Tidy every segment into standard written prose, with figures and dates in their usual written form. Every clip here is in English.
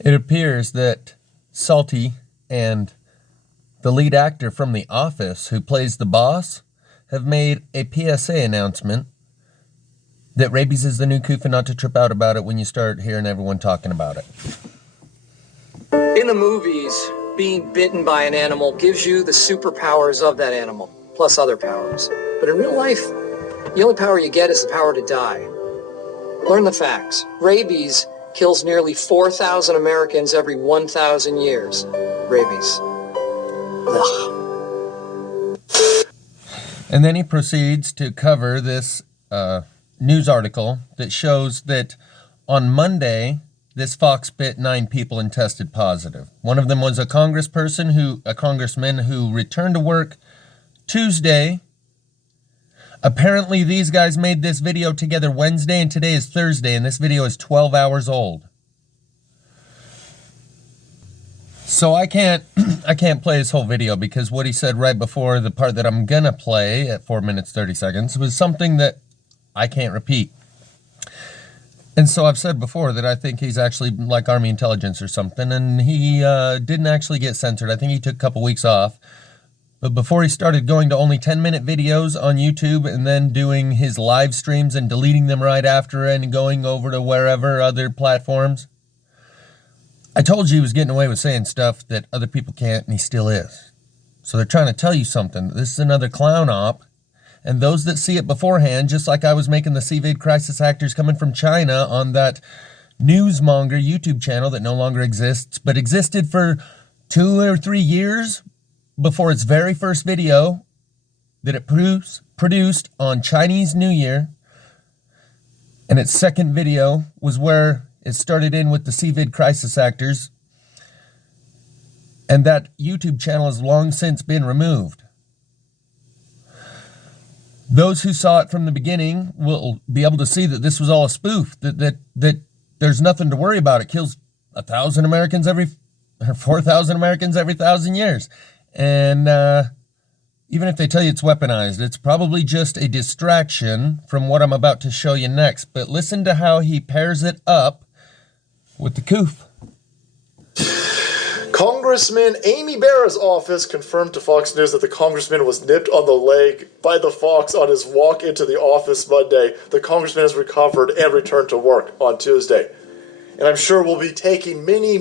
It appears that Salty and the lead actor from The Office, who plays the boss, have made a PSA announcement that rabies is the new coof and not to trip out about it when you start hearing everyone talking about it. In the movies, being bitten by an animal gives you the superpowers of that animal, plus other powers. But in real life, the only power you get is the power to die. Learn the facts. Rabies kills nearly 4,000 Americans every 1,000 years. Rabies. Ugh. And then he proceeds to cover this news article that shows that on Monday, this fox bit 9 people and tested positive. One of them was a congressman who returned to work Tuesday. Apparently, these guys made this video together Wednesday, and today is Thursday, and this video is 12 hours old. So I can't play this whole video because what he said right before the part that I'm gonna play at 4 minutes 30 seconds was something that I can't repeat. And so I've said before that I think he's actually like Army intelligence or something, and he didn't actually get censored. I think he took a couple weeks off. But before he started going to only 10-minute videos on YouTube and then doing his live streams and deleting them right after and going over to wherever other platforms, I told you he was getting away with saying stuff that other people can't, and he still is. So they're trying to tell you something. This is another clown op. And those that see it beforehand, just like I was making the CVID crisis actors coming from China on that newsmonger YouTube channel that no longer exists, but existed for 2 or 3 years before its very first video that it produced on Chinese New Year. And its second video was where it started in with the CVID crisis actors. And that YouTube channel has long since been removed. Those who saw it from the beginning will be able to see that this was all a spoof, that there's nothing to worry about. It kills 1,000 Americans or 4,000 Americans every 1,000 years. And even if they tell you it's weaponized, it's probably just a distraction from what I'm about to show you next. But listen to how he pairs it up with the coof. Congressman Amy Barra's office confirmed to Fox News that the congressman was nipped on the leg by the fox on his walk into the office Monday. The congressman has recovered and returned to work on Tuesday. And I'm sure we'll be taking many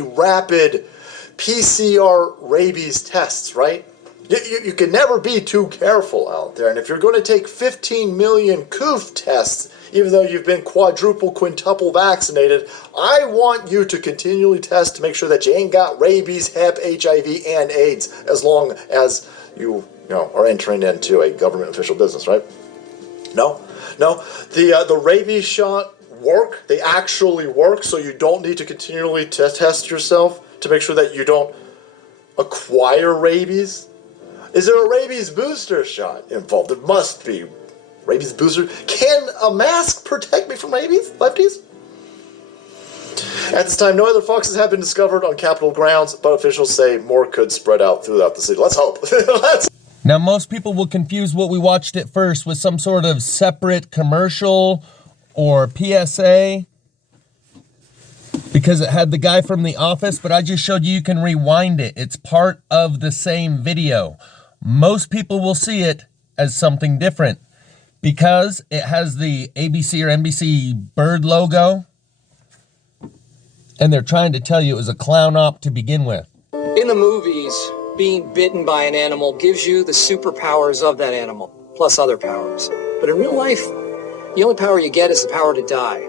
rapid PCR rabies tests, right? You can never be too careful out there. And if you're going to take 15 million coof tests, even though you've been quintuple vaccinated, I want you to continually test to make sure that you ain't got rabies, Hep, HIV, and AIDS, as long as you are entering into a government official business, right? No. The rabies shot work. They actually work, so you don't need to continually test yourself to make sure that you don't acquire rabies. Is there a rabies booster shot involved? There must be. Rabies booster. Can a mask protect me from rabies, lefties? At this time, no other foxes have been discovered on Capitol grounds, but officials say more could spread out throughout the city. Let's hope. Now, most people will confuse what we watched at first with some sort of separate commercial or PSA because it had the guy from The Office, but I just showed you can rewind it. It's part of the same video. Most people will see it as something different because it has the ABC or NBC bird logo, and they're trying to tell you it was a clown op to begin with. In the movies, being bitten by an animal gives you the superpowers of that animal, plus other powers. But in real life, the only power you get is the power to die.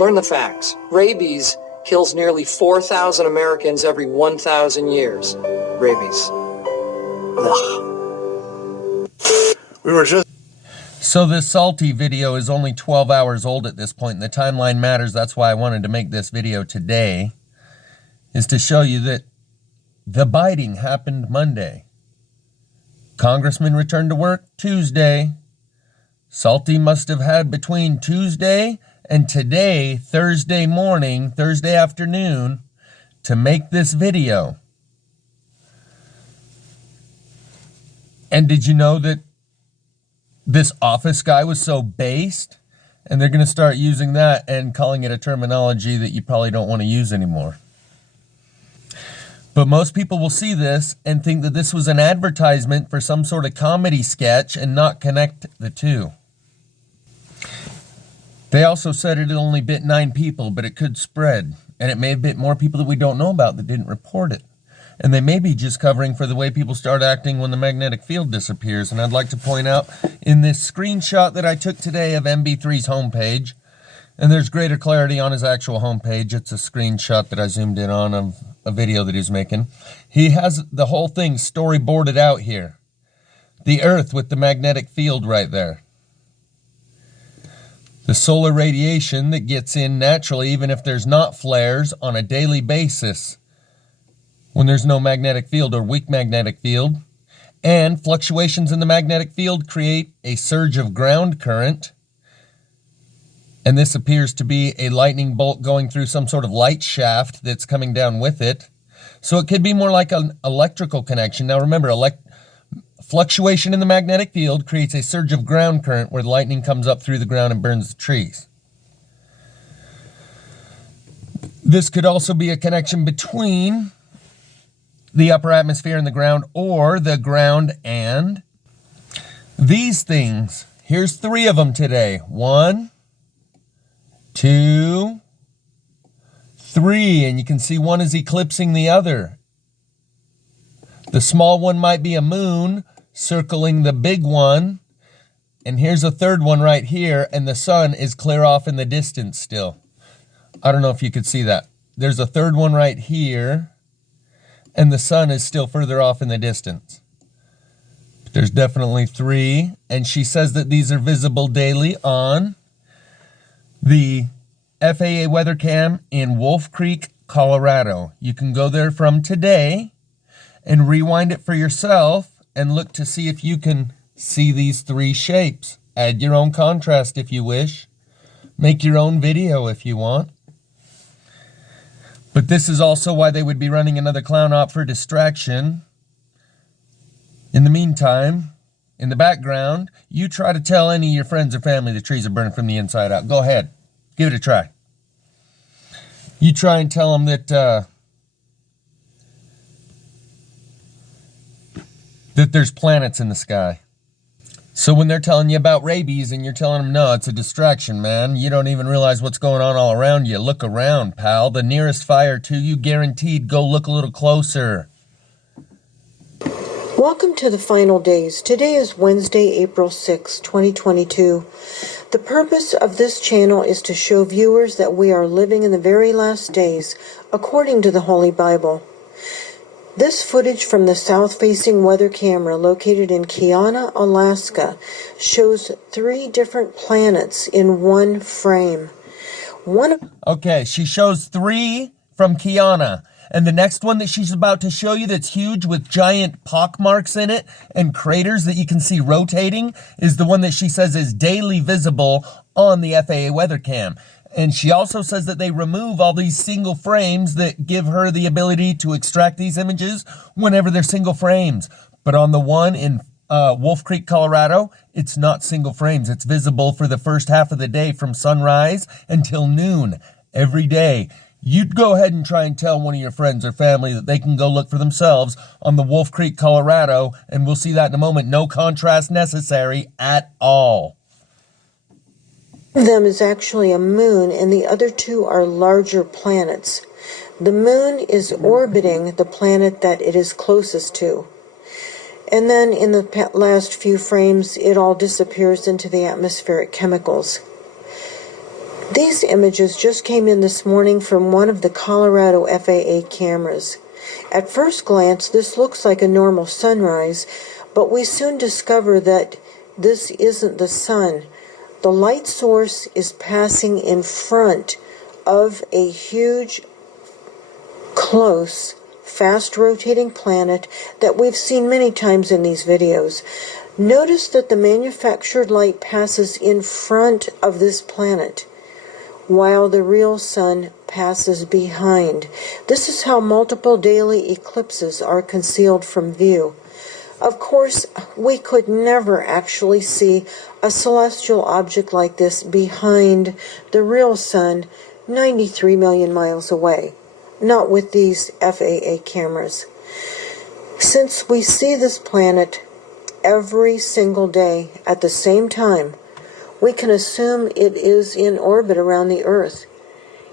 Learn the facts. Rabies kills nearly 4,000 Americans every 1,000 years. Rabies. Ugh. We were just... So this Salty video is only 12 hours old at this point, and the timeline matters. That's why I wanted to make this video today, is to show you that the biting happened Monday. Congressman returned to work Tuesday. Salty must have had between Tuesday and today, Thursday morning, Thursday afternoon, to make this video. And did you know that this Office guy was so based And they're going to start using that and calling it a terminology that you probably don't want to use anymore. But most people will see this and think that this was an advertisement for some sort of comedy sketch and not connect the two. They also said it only bit 9 people, but it could spread. And it may have bit more people that we don't know about that didn't report it. And they may be just covering for the way people start acting when the magnetic field disappears. And I'd like to point out in this screenshot that I took today of MB3's homepage, and there's greater clarity on his actual homepage. It's a screenshot that I zoomed in on of a video that he's making. He has the whole thing storyboarded out here. The Earth with the magnetic field right there. The solar radiation that gets in naturally, even if there's not flares, on a daily basis when there's no magnetic field or weak magnetic field. And fluctuations in the magnetic field create a surge of ground current. And this appears to be a lightning bolt going through some sort of light shaft that's coming down with it. So it could be more like an electrical connection. Now remember, fluctuation in the magnetic field creates a surge of ground current where the lightning comes up through the ground and burns the trees. This could also be a connection between the upper atmosphere and the ground, or the ground and these things. Here's 3 of them today. 1, 2, 3, and you can see one is eclipsing the other. The small one might be a moon circling the big one, and here's a third one right here, and the sun is clear off in the distance still. I don't know if you could see that. There's a third one right here, and the sun is still further off in the distance. But there's definitely 3, and she says that these are visible daily on the FAA weather cam in Wolf Creek, Colorado. You can go there from today and rewind it for yourself and look to see if you can see these 3 shapes. Add your own contrast if you wish. Make your own video if you want. But this is also why they would be running another clown op for distraction. In the meantime, in the background, you try to tell any of your friends or family the trees are burning from the inside out. Go ahead. Give it a try. You try and tell them that there's planets in the sky. So when they're telling you about rabies and you're telling them, no, it's a distraction, man. You don't even realize what's going on all around you. Look around, pal. The nearest fire to you, guaranteed. Go look a little closer. Welcome to the final days. Today is Wednesday, April 6, 2022. The purpose of this channel is to show viewers that we are living in the very last days, according to the Holy Bible. This footage from the south-facing weather camera located in Kiana, Alaska, shows 3 different planets in one frame. Okay, she shows 3 from Kiana. And the next one that she's about to show you that's huge with giant pock marks in it and craters that you can see rotating is the one that she says is daily visible on the FAA weather cam. And she also says that they remove all these single frames that give her the ability to extract these images whenever they're single frames. But on the one in Wolf Creek, Colorado, it's not single frames. It's visible for the first half of the day from sunrise until noon every day. You'd go ahead and try and tell one of your friends or family that they can go look for themselves on the Wolf Creek, Colorado, and we'll see that in a moment. No contrast necessary at all. One of them is actually a moon, and the other 2 are larger planets. The moon is orbiting the planet that it is closest to. And then in the last few frames, it all disappears into the atmospheric chemicals. These images just came in this morning from one of the Colorado FAA cameras. At first glance, this looks like a normal sunrise, but we soon discover that this isn't the sun. The light source is passing in front of a huge, close, fast-rotating planet that we've seen many times in these videos. Notice that the manufactured light passes in front of this planet, while the real sun passes behind. This is how multiple daily eclipses are concealed from view. Of course, we could never actually see a celestial object like this behind the real sun 93 million miles away, not with these FAA cameras. Since we see this planet every single day at the same time, we can assume it is in orbit around the Earth.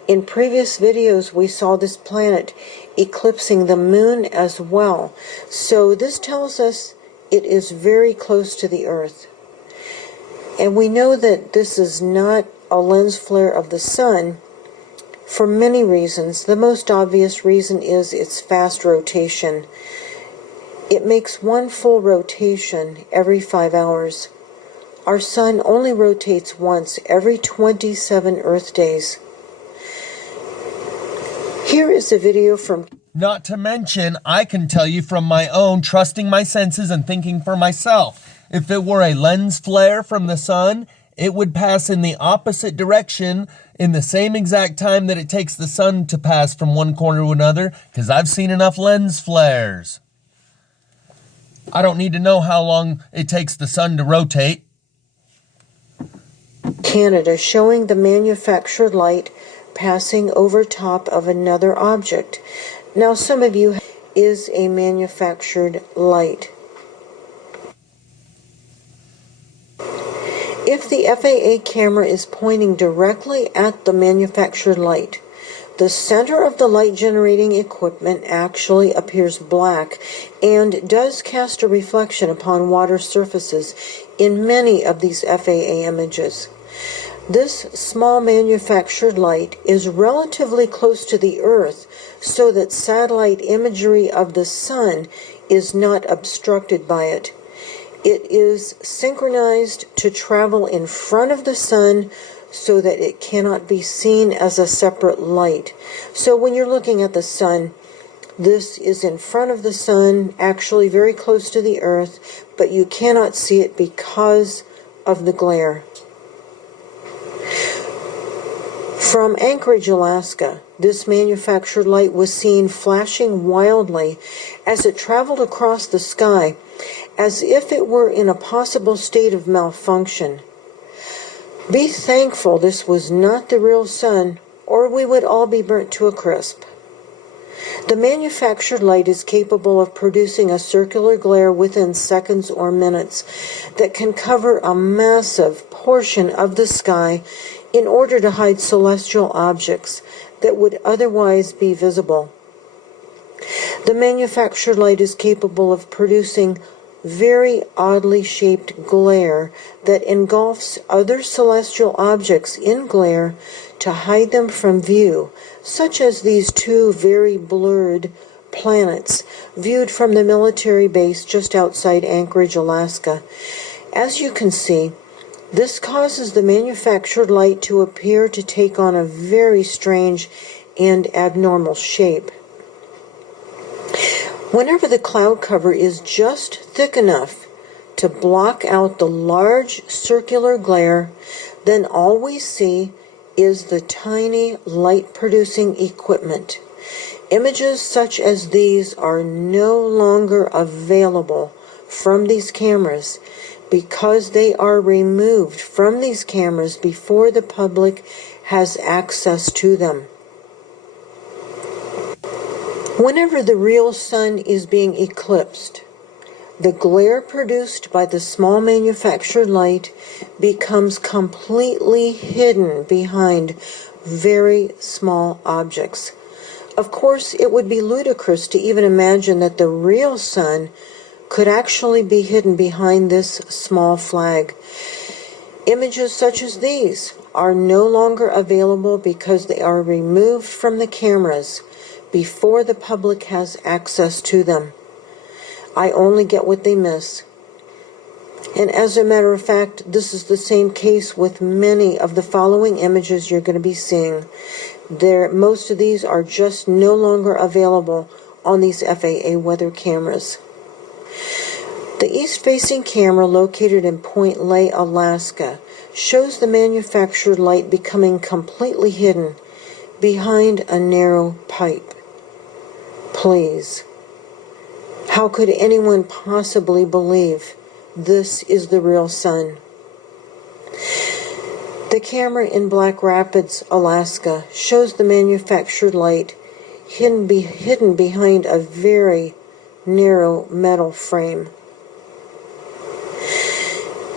In previous videos, we saw this planet eclipsing the moon as well, so this tells us it is very close to the Earth. And we know that this is not a lens flare of the sun for many reasons. The most obvious reason is its fast rotation. It makes one full rotation every 5 hours. Our sun only rotates once every 27 Earth days. Here is a video from... Not to mention, I can tell you from my own trusting my senses and thinking for myself. If it were a lens flare from the sun, it would pass in the opposite direction in the same exact time that it takes the sun to pass from one corner to another, because I've seen enough lens flares. I don't need to know how long it takes the sun to rotate. Canada, showing the manufactured light passing over top of another object. Now, some of you is a manufactured light. If the FAA camera is pointing directly at the manufactured light, the center of the light generating equipment actually appears black and does cast a reflection upon water surfaces in many of these FAA images. This small manufactured light is relatively close to the Earth so that satellite imagery of the sun is not obstructed by it. It is synchronized to travel in front of the sun so that it cannot be seen as a separate light. So when you're looking at the sun, this is in front of the sun, actually very close to the Earth, but you cannot see it because of the glare. From Anchorage, Alaska, this manufactured light was seen flashing wildly as it traveled across the sky, as if it were in a possible state of malfunction. Be thankful this was not the real sun, or we would all be burnt to a crisp. The manufactured light is capable of producing a circular glare within seconds or minutes that can cover a massive portion of the sky in order to hide celestial objects that would otherwise be visible. The manufactured light is capable of producing very oddly shaped glare that engulfs other celestial objects in glare to hide them from view, such as these two very blurred planets viewed from the military base just outside Anchorage, Alaska. As you can see, this causes the manufactured light to appear to take on a very strange and abnormal shape. Whenever the cloud cover is just thick enough to block out the large circular glare, then all we see is the tiny light-producing equipment. Images such as these are no longer available from these cameras because they are removed from these cameras before the public has access to them. Whenever the real sun is being eclipsed, the glare produced by the small manufactured light becomes completely hidden behind very small objects. Of course, it would be ludicrous to even imagine that the real sun could actually be hidden behind this small flag. Images such as these are no longer available because they are removed from the cameras before the public has access to them. I only get what they miss. And as a matter of fact, this is the same case with many of the following images you're going to be seeing. Most of these are just no longer available on these FAA weather cameras. The east-facing camera located in Point Lay, Alaska, shows the manufactured light becoming completely hidden behind a narrow pipe. Please, How could anyone possibly believe this is the real sun? The camera in Black Rapids, Alaska, shows the manufactured light hidden behind a very narrow metal frame.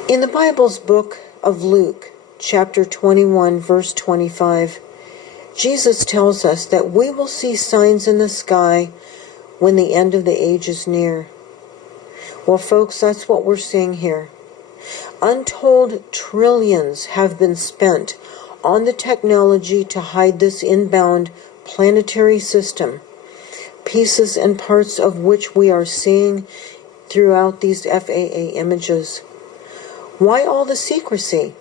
In the Bible's book of Luke, chapter 21, verse 25, Jesus tells us that we will see signs in the sky when the end of the age is near. Well, folks, that's what we're seeing here. Untold trillions have been spent on the technology to hide this inbound planetary system, pieces and parts of which we are seeing throughout these FAA images. Why all the secrecy?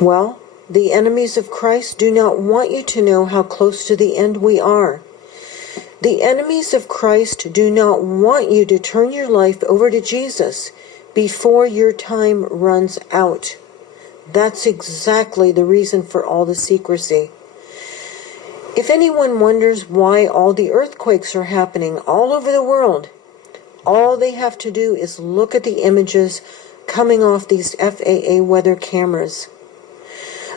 Well, the enemies of Christ do not want you to know how close to the end we are. The enemies of Christ do not want you to turn your life over to Jesus before your time runs out. That's exactly the reason for all the secrecy. If anyone wonders why all the earthquakes are happening all over the world, all they have to do is look at the images coming off these FAA weather cameras.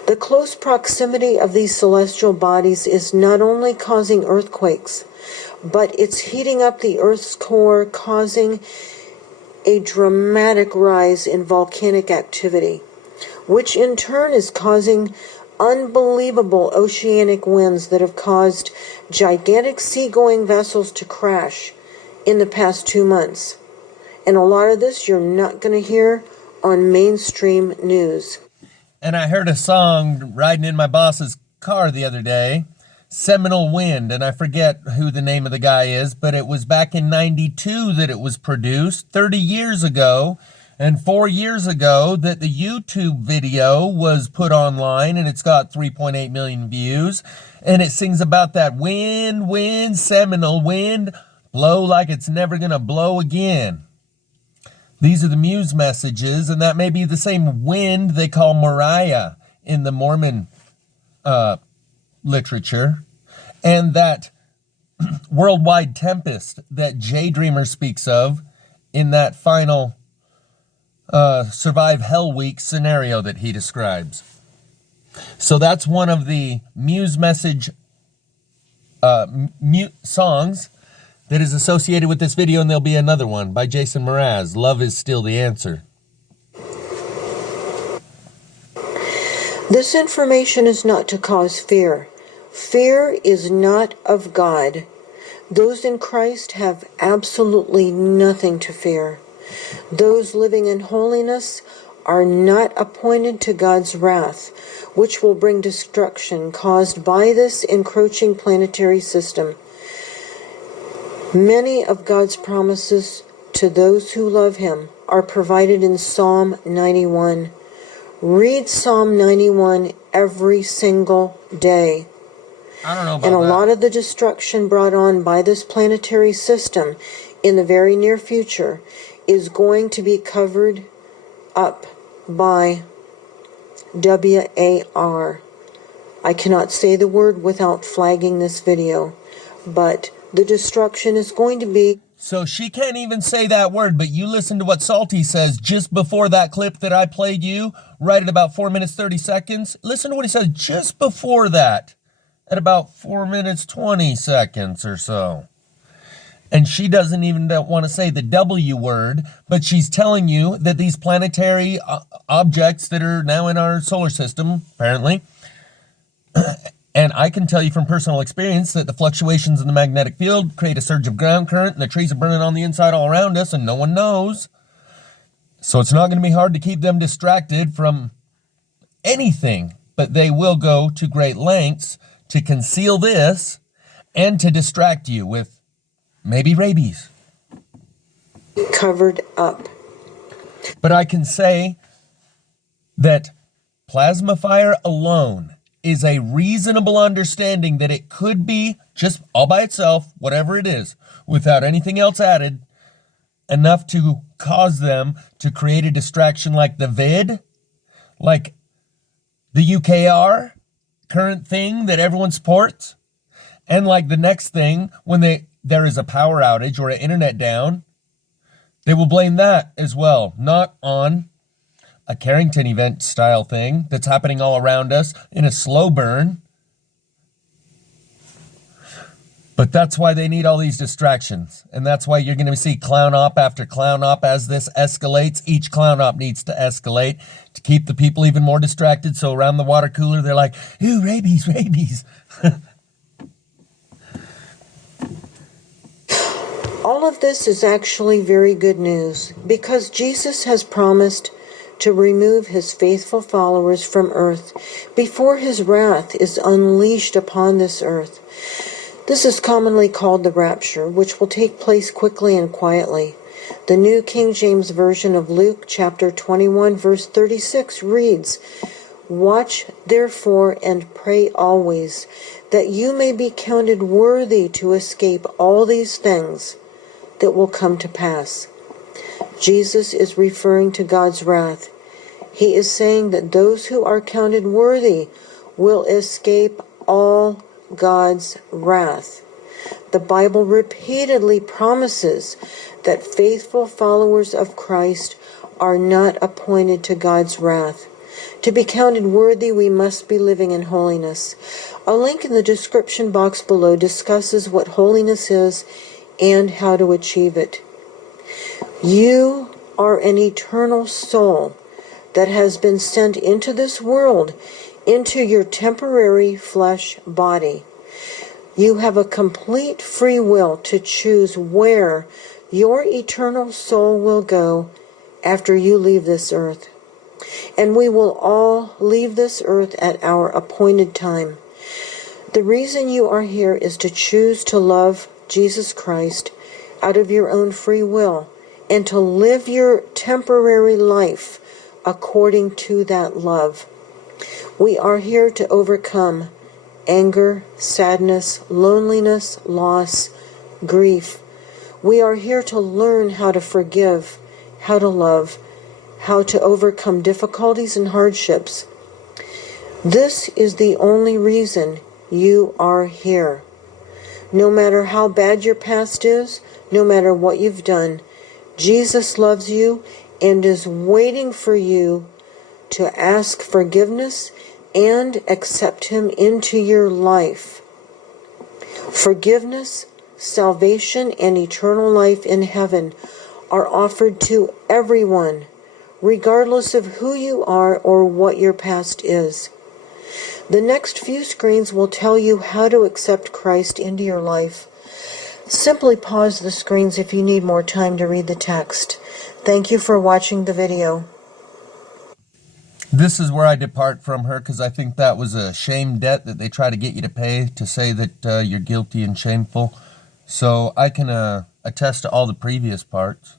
The close proximity of these celestial bodies is not only causing earthquakes, but it's heating up the Earth's core, causing a dramatic rise in volcanic activity, which in turn is causing unbelievable oceanic winds that have caused gigantic seagoing vessels to crash in the past 2 months. And a lot of this you're not going to hear on mainstream news. And I heard a song riding in my boss's car the other day, Seminole Wind, and I forget who the name of the guy is, but it was back in 92 that it was produced, 30 years ago, and 4 years ago that the YouTube video was put online, and it's got 3.8 million views, and it sings about that wind, wind, Seminole wind, blow like it's never gonna blow again. These are the Muse messages, and that may be the same wind they call Mariah in the Mormon literature, and that worldwide tempest that Jay Dreamer speaks of in that final Survive Hell Week scenario that he describes. So that's one of the Muse message songs that is associated with this video, and there'll be another one by Jason Mraz, Love is Still the Answer. This information is not to cause fear. Fear is not of God. Those in Christ have absolutely nothing to fear. Those living in holiness are not appointed to God's wrath, which will bring destruction caused by this encroaching planetary system. Many of God's promises to those who love Him are provided in Psalm 91. Read Psalm 91 every single day. I don't know about And a that. lot of the destruction brought on by this planetary system in the very near future is going to be covered up by WAR. I cannot say the word without flagging this video, but the destruction is going to be... So she can't even say that word, but you listen to what Salty says just before that clip that I played you, right at about 4 minutes, 30 seconds. Listen to what he says just before that, at about 4 minutes, 20 seconds or so. And she doesn't even want to say the W word, but she's telling you that these planetary objects that are now in our solar system, apparently, and I can tell you from personal experience that the fluctuations in the magnetic field create a surge of ground current, and the trees are burning on the inside all around us, and no one knows. So it's not going to be hard to keep them distracted from anything, but they will go to great lengths to conceal this and to distract you with maybe rabies. covered up. But I can say that plasma fire alone is a reasonable understanding that it could be just all by itself, whatever it is, without anything else added, enough to cause them to create a distraction like the vid, like the UKR current thing that everyone supports, and like the next thing when they there is a power outage or an internet down, they will blame that as well, not on a Carrington event style thing that's happening all around us in a slow burn. But that's why they need all these distractions. And that's why you're going to see clown op after clown op as this escalates. Each clown op needs to escalate to keep the people even more distracted. So around the water cooler, they're like, ooh, rabies, rabies. All of this is actually very good news because Jesus has promised to remove his faithful followers from earth before his wrath is unleashed upon this earth. This is commonly called the rapture, which will take place quickly and quietly. The New King James Version of Luke chapter 21 verse 36 reads, "Watch therefore and pray always, that you may be counted worthy to escape all these things that will come to pass." Jesus is referring to God's wrath. He is saying that those who are counted worthy will escape all God's wrath. The Bible repeatedly promises that faithful followers of Christ are not appointed to God's wrath. To be counted worthy, we must be living in holiness. A link in the description box below discusses what holiness is and how to achieve it. You are an eternal soul that has been sent into this world, into your temporary flesh body. You have a complete free will to choose where your eternal soul will go after you leave this earth. And we will all leave this earth at our appointed time. The reason you are here is to choose to love Jesus Christ out of your own free will and to live your temporary life according to that love. We are here to overcome anger, sadness, loneliness, loss, grief. We are here to learn how to forgive, how to love, how to overcome difficulties and hardships. This is the only reason you are here. No matter how bad your past is, no matter what you've done, Jesus loves you and is waiting for you to ask forgiveness and accept him into your life. Forgiveness, salvation, and eternal life in heaven are offered to everyone, regardless of who you are or what your past is. The next few screens will tell you how to accept Christ into your life. Simply pause the screens if you need more time to read the text. Thank you for watching the video. This is where I depart from her because I think that was a shame debt that they try to get you to pay to say that you're guilty and shameful. So I can attest to all the previous parts,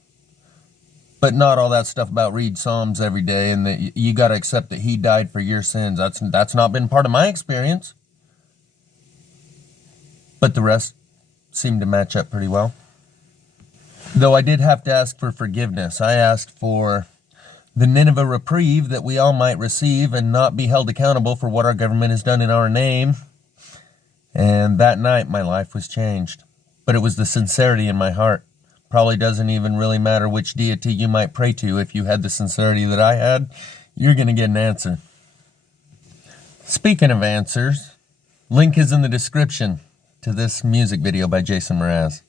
but not all that stuff about read Psalms every day and that you got to accept that he died for your sins. That's not been part of my experience. But the rest seemed to match up pretty well. Though I did have to ask for forgiveness. I asked for the Nineveh reprieve that we all might receive and not be held accountable for what our government has done in our name. And that night my life was changed. But it was the sincerity in my heart. Probably doesn't even really matter which deity you might pray to. If you had the sincerity that I had, you're going to get an answer. Speaking of answers, link is in the description to this music video by Jason Mraz.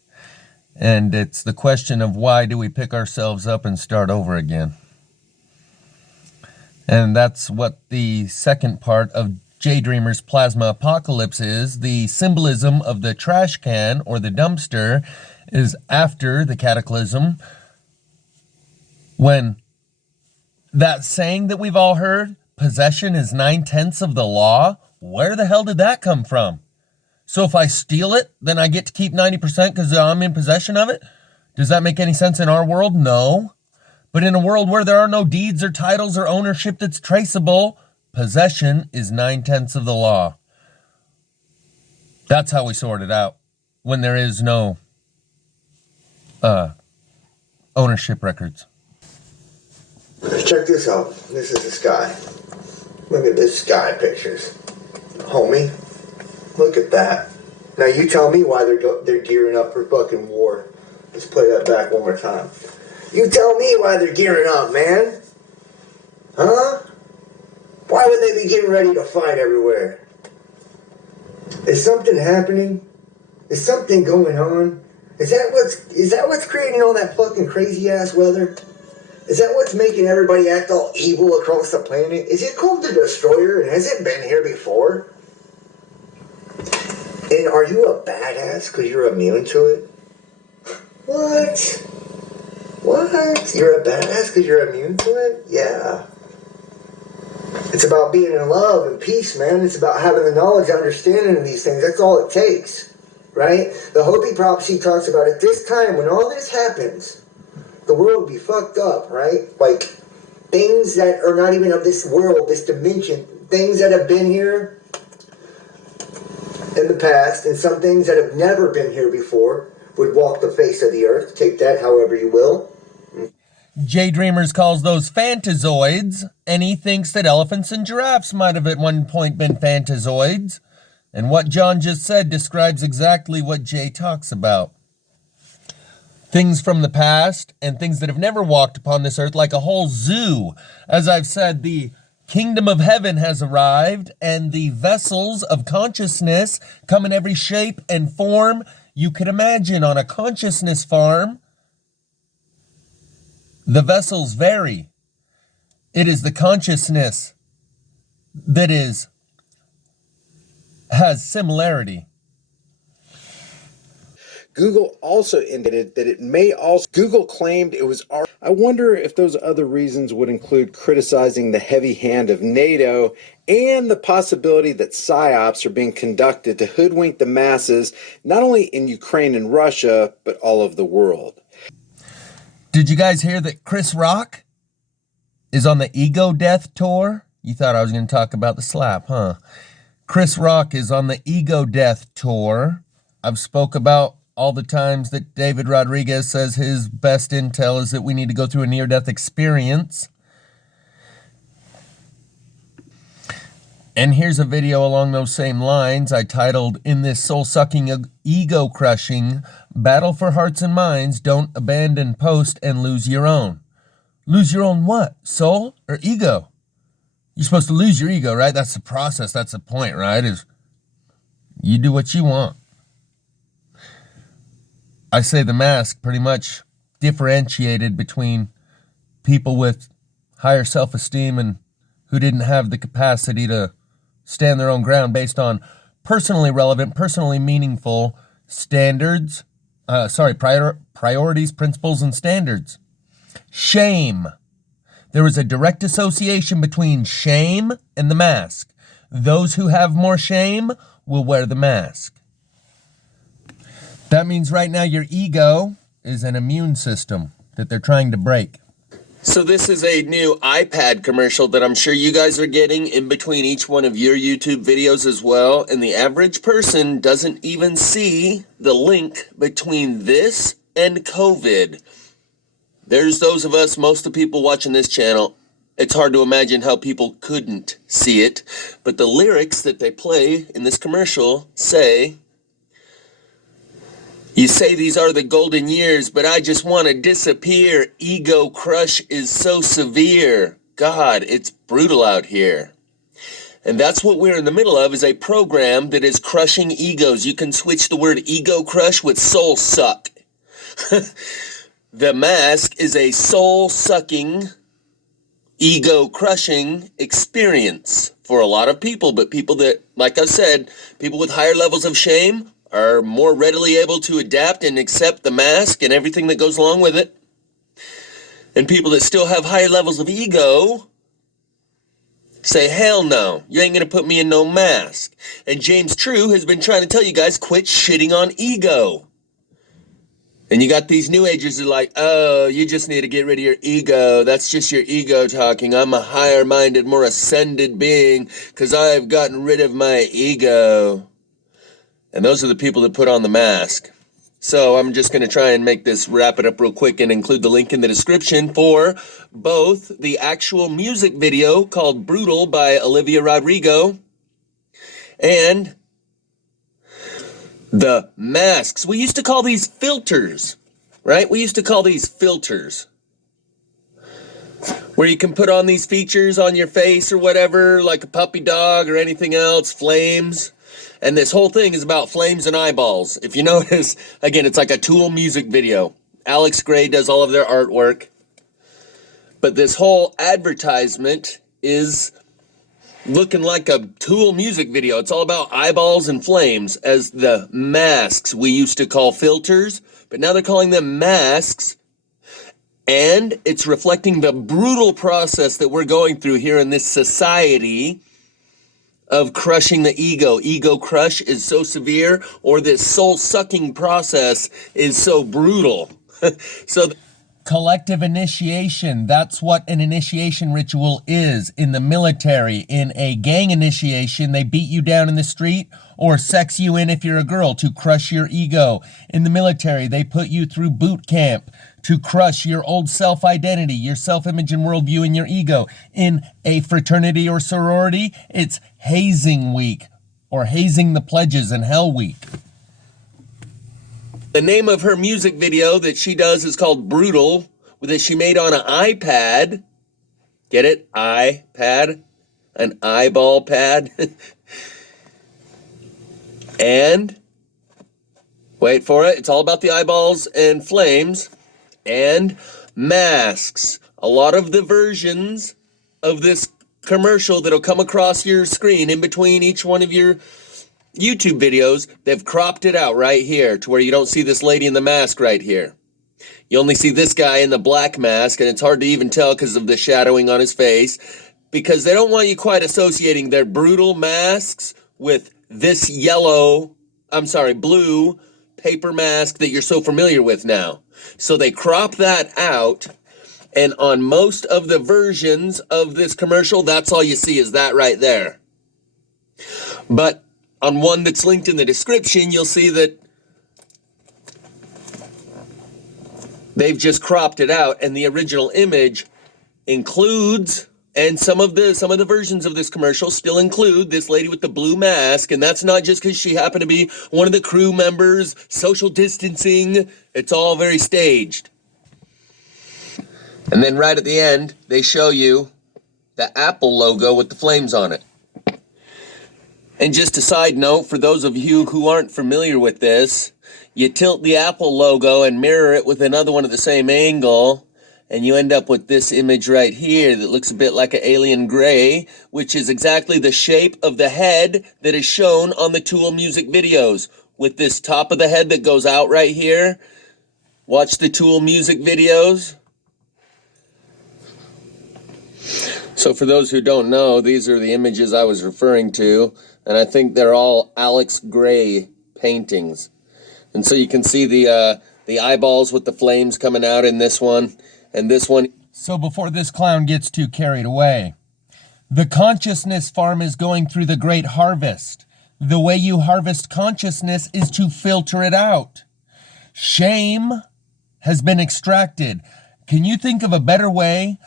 And it's the question of why do we pick ourselves up and start over again? And that's what the second part of J Dreamer's Plasma Apocalypse is. The symbolism of the trash can or the dumpster is after the cataclysm, when that saying that we've all heard, possession is 9/10 of the law, where the hell did that come from? So if I steal it, then I get to keep 90% because I'm in possession of it? Does that make any sense in our world? No. But in a world where there are no deeds or titles or ownership that's traceable, possession is 9/10 of the law. That's how we sort it out when there is no ownership records. Check this out. This is the sky. Look at this sky pictures. Homie, look at that. Now you tell me why they're gearing up for fucking war. Let's play that back one more time. You tell me why they're gearing up, man. Huh? Why would they be getting ready to fight everywhere? Is something happening? Is something going on? Is that what's creating all that fucking crazy ass weather? Is that what's making everybody act all evil across the planet? Is it called the Destroyer and has it been here before? And are you a badass because you're immune to it? What? What? You're a badass because you're immune to it? Yeah. It's about being in love and peace, man. It's about having the knowledge, understanding of these things. That's all it takes, right? The Hopi prophecy talks about at this time, when all this happens, the world will be fucked up, right? Like, things that are not even of this world, this dimension, things that have been here in the past, and some things that have never been here before would walk the face of the earth. Take that however you will. Jay Dreamers calls those phantazoids, and he thinks that elephants and giraffes might have at one point been phantazoids. And what John just said describes exactly what Jay talks about. Things from the past and things that have never walked upon this earth, like a whole zoo. As I've said, the kingdom of heaven has arrived, and the vessels of consciousness come in every shape and form you could imagine. On a consciousness farm, the vessels vary. It is the consciousness that has similarity. Google also indicated that it may also, Google claimed it was, I wonder if those other reasons would include criticizing the heavy hand of NATO and the possibility that psyops are being conducted to hoodwink the masses, not only in Ukraine and Russia, but all over the world. Did you guys hear that Chris Rock is on the Ego Death Tour? You thought I was going to talk about the slap, huh? Chris Rock is on the Ego Death Tour. I've spoke about all the times that David Rodriguez says his best intel is that we need to go through a near-death experience. And here's a video along those same lines I titled, "In this soul-sucking, ego-crushing battle for hearts and minds, don't abandon post and lose your own." Lose your own what? Soul or ego? You're supposed to lose your ego, right? That's the process. That's the point, right? Is you do what you want. I say the mask pretty much differentiated between people with higher self-esteem and who didn't have the capacity to stand their own ground based on personally relevant, personally meaningful standards, priorities, principles, and standards. Shame. There is a direct association between shame and the mask. Those who have more shame will wear the mask. That means right now your ego is an immune system that they're trying to break. So this is a new iPad commercial that I'm sure you guys are getting in between each one of your YouTube videos as well. And the average person doesn't even see the link between this and COVID. There's those of us, most of the people watching this channel, it's hard to imagine how people couldn't see it. But the lyrics that they play in this commercial say, "You say these are the golden years, but I just want to disappear. Ego crush is so severe. God, it's brutal out here." And that's what we're in the middle of, is a program that is crushing egos. You can switch the word ego crush with soul suck. The mask is a soul-sucking, ego-crushing experience for a lot of people. But people that, like I said, people with higher levels of shame are more readily able to adapt and accept the mask and everything that goes along with it. And people that still have higher levels of ego say, hell no, you ain't going to put me in no mask. And James True has been trying to tell you guys, quit shitting on ego. And you got these new agers that are like, oh, you just need to get rid of your ego. That's just your ego talking. I'm a higher-minded, more ascended being because I've gotten rid of my ego. And those are the people that put on the mask. So I'm just going to try and wrap it up real quick and include the link in the description for both the actual music video called Brutal by Olivia Rodrigo and The masks. We used to call these filters, right? We used to call these filters. Where you can put on these features on your face or whatever, like a puppy dog or anything else, flames. And this whole thing is about flames and eyeballs. If you notice, again, it's like a Tool music video. Alex Gray does all of their artwork. But this whole advertisement is looking like a Tool music video. It's all about eyeballs and flames, as the masks we used to call filters, but now they're calling them masks. And it's reflecting the brutal process that we're going through here in this society of crushing the ego. Ego crush is so severe, or this soul-sucking process is so brutal. So collective initiation, that's what an initiation ritual is in the military. In a gang initiation, they beat you down in the street or sex you in if you're a girl to crush your ego. In the military, they put you through boot camp to crush your old self-identity, your self-image and worldview, and your ego. In a fraternity or sorority, it's hazing week, or hazing the pledges and hell week. The name of her music video that she does is called Brutal, that she made on an iPad. Get it? iPad? An eyeball pad? And, wait for it, it's all about the eyeballs and flames. And masks. A lot of the versions of this commercial that'll come across your screen in between each one of your YouTube videos, they've cropped it out right here to where you don't see this lady in the mask right here. You only see this guy in the black mask, and it's hard to even tell because of the shadowing on his face, because they don't want you quite associating their brutal masks with this blue paper mask that you're so familiar with now. So they crop that out, and on most of the versions of this commercial, that's all you see is that right there. But on one that's linked in the description, you'll see that they've just cropped it out, and the original image includes, and some of the versions of this commercial still include this lady with the blue mask, and that's not just because she happened to be one of the crew members, social distancing. It's all very staged. And then right at the end, they show you the Apple logo with the flames on it. And just a side note, for those of you who aren't familiar with this, you tilt the Apple logo and mirror it with another one at the same angle, and you end up with this image right here that looks a bit like an alien gray, which is exactly the shape of the head that is shown on the Tool music videos, with this top of the head that goes out right here. Watch the Tool music videos. So for those who don't know, these are the images I was referring to, and I think they're all Alex Gray paintings. And so you can see the eyeballs with the flames coming out in this one, and this one. So before this clown gets too carried away, the consciousness farm is going through the great harvest. The way you harvest consciousness is to filter it out. Shame has been extracted. Can you think of a better way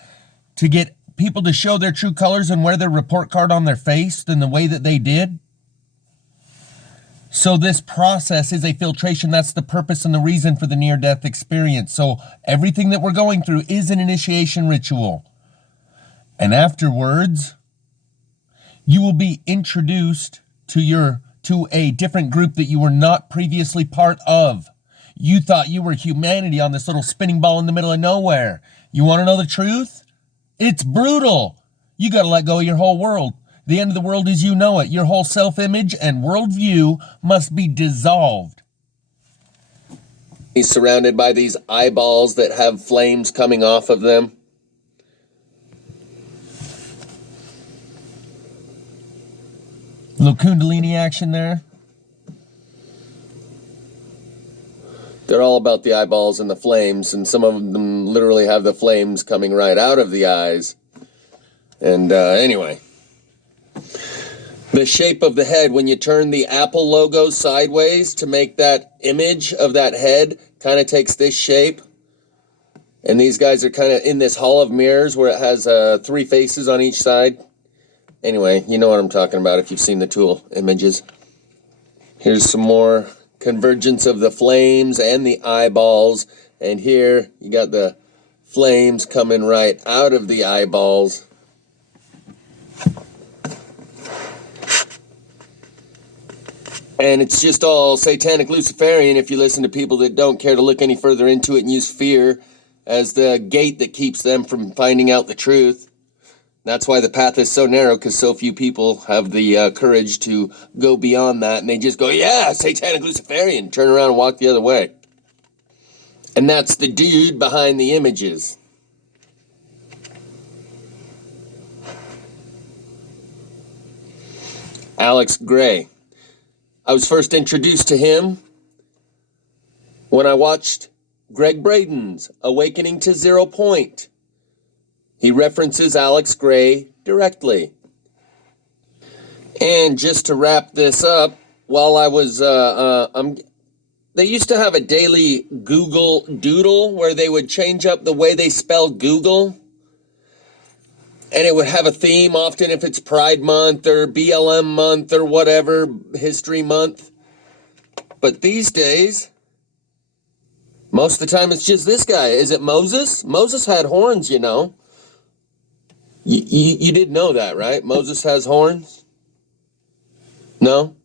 to get people to show their true colors and wear their report card on their face than the way that they did? So this process is a filtration. That's the purpose and the reason for the near-death experience. So everything that we're going through is an initiation ritual. And afterwards, you will be introduced to a different group that you were not previously part of. You thought you were humanity on this little spinning ball in the middle of nowhere. You want to know the truth? It's brutal. You got to let go of your whole world. The end of the world as you know it. Your whole self-image and worldview must be dissolved. He's surrounded by these eyeballs that have flames coming off of them. Little Kundalini action there. They're all about the eyeballs and the flames, and some of them literally have the flames coming right out of the eyes. And anyway, the shape of the head, when you turn the Apple logo sideways to make that image of that head, kind of takes this shape. And these guys are kind of in this hall of mirrors where it has 3 faces on each side. Anyway, you know what I'm talking about if you've seen the Tool images. Here's some more convergence of the flames and the eyeballs. And here you got the flames coming right out of the eyeballs. And it's just all satanic Luciferian if you listen to people that don't care to look any further into it and use fear as the gate that keeps them from finding out the truth. That's why the path is so narrow, because so few people have the courage to go beyond that, and they just go, yeah, satanic Luciferian, turn around and walk the other way. And that's the dude behind the images. Alex Gray. I was first introduced to him when I watched Greg Braden's Awakening to 0 Point. He references Alex Gray directly. And just to wrap this up, while I was, they used to have a daily Google Doodle where they would change up the way they spell Google. And it would have a theme, often if it's Pride Month or BLM Month or whatever, History Month. But these days, most of the time it's just this guy. Is it Moses? Moses had horns, you know. You did know that, right? Moses has horns? No?